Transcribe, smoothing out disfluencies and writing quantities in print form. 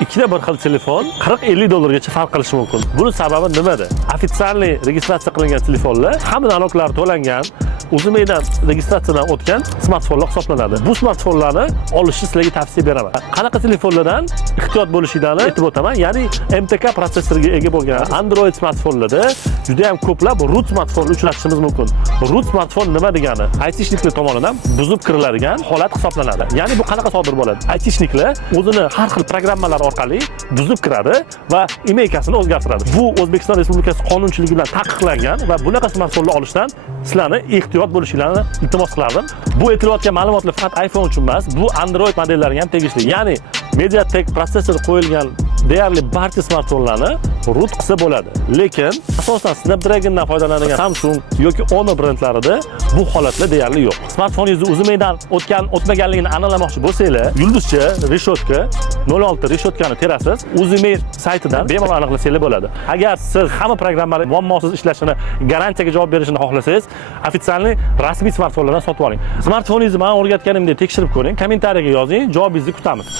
ikkita bir xil telefon 40-50 dollargacha farq qilishi mumkin. Buning sababi nimada? Ofitsialniy registratsiya qilingan telefonlar hamma aloqalar to'langan, Uzumaydan registratsiyadan o'tgan smartfonlar hisoblanadi. Bu smartfonlarni olishni sizlarga tavsiya beraman. Qanaqa telefonlardan ehtiyot bo'lishinglarni aytib o'taman. Ya'ni MTK protsessorga ega bo'lgan Android smartfonlarda juda ham ko'plab root smartfonni uchratishimiz mumkin. Root smartfon nima degani? Aytishniklar tomonidan buzib kiriladigan holat hisoblanadi. Ya'ni bu qanaqa sodir bo'ladi? Aytishniklar o'zini har xil programmalar orqali buzib kiradi va emaykasini o'zgartiradi. Bu O'zbekiston Respublikasi qonunchiligi bilan taqiqlangan va bunaqa smartfonlar olishdan sizlarni ehtiyot bo'lishinglarni iltimos qilardim. Bu aytilayotgan ma'lumotlar faqat iPhone uchun emas, bu Android modellariga ham tegishli. Ya'ni MediaTek protsessor qo'yilgan deyarli barcha smartfonlarni root qilsa bo'ladi. Lekin asosan Snapdragondan foydalanadigan Samsung yoki Honor brendlarida bu holatlar deyarli yo'q. Smartfoningizni Uzumaydan o'tmaganligini aniqlamoqchi bo'lsangiz, yulduzcha reshotka 06 reshotkani terasiz Uzumay saytidan bemalol aniqlasangiz bo'ladi. Agar siz hamma programmalar muammosiz ishlashini, garantiyaga javob berishini xohlasangiz, ofitsialniy rasmiy smartfonlardan sotib oling. Smartfoningizni men o'rgatganimdek tekshirib ko'ring, kommentariyaga yozing, javobingizni kutamiz.